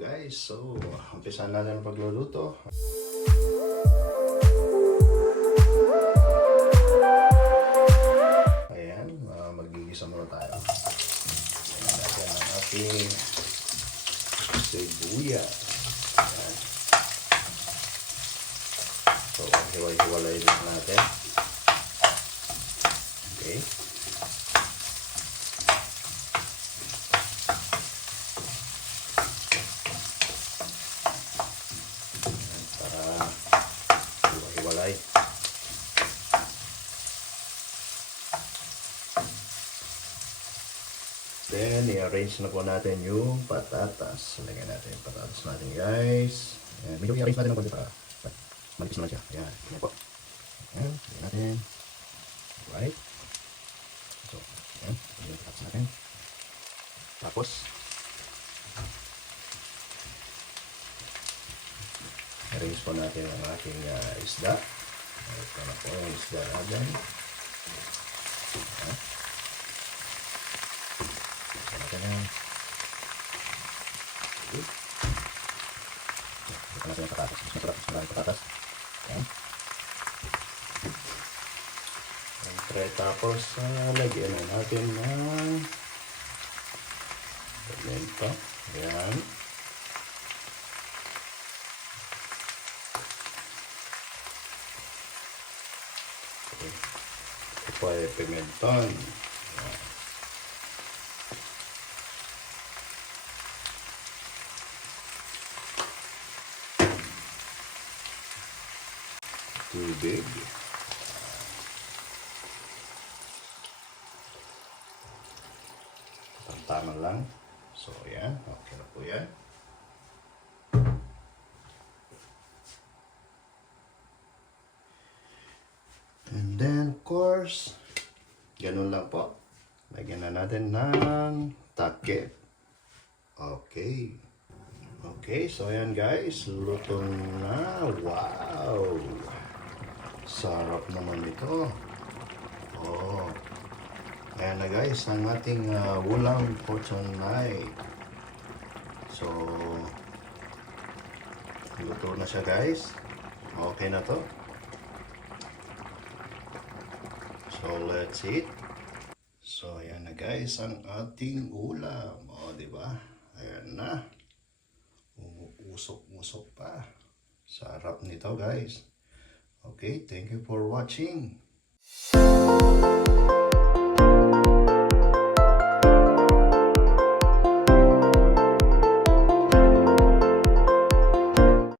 guys, so umpisan natin ang pagluluto. Ayan, magigisa muna tayo. Ayan natin ang ating sibuyas. Ayan. So, hiwalay-hiwalay din natin. Okay. Hiwalay. Then, i-arrange na po natin yung patatas. Lagyan natin yung patatas natin, guys. Ayan, medyo i-arrange natin ng konti para manipis naman siya. Ayan, ayan po. Ayan, lagyan natin. Right. So, ayan, lagyan yung patatas natin. Tapos, arrange po natin ang ating isda. Ito na po yung isda natin. Ito natin yan. Ito natin yung patatas. Mas masarap yung patatas. Ayan. Siyempre, tapos lagyan na natin ng pimenta. Ayan. Ito po ay pimenton. Tubig. Tama lang. So, yan. Okay na po yan. And then, of course, ganun lang po. Lagyan na natin ng takip. Okay. Okay, so ayan guys. Luto na. Wow! Sarap naman ito. Oh. Ayan na guys, ang ating ulam for tonight. So, luto na siya guys. Okay na to. So, let's eat. So, ayan na guys, ang ating ulam. O, diba? Ayan na. Umuusok-usok pa. Sarap nito guys. Okay, thank you for watching.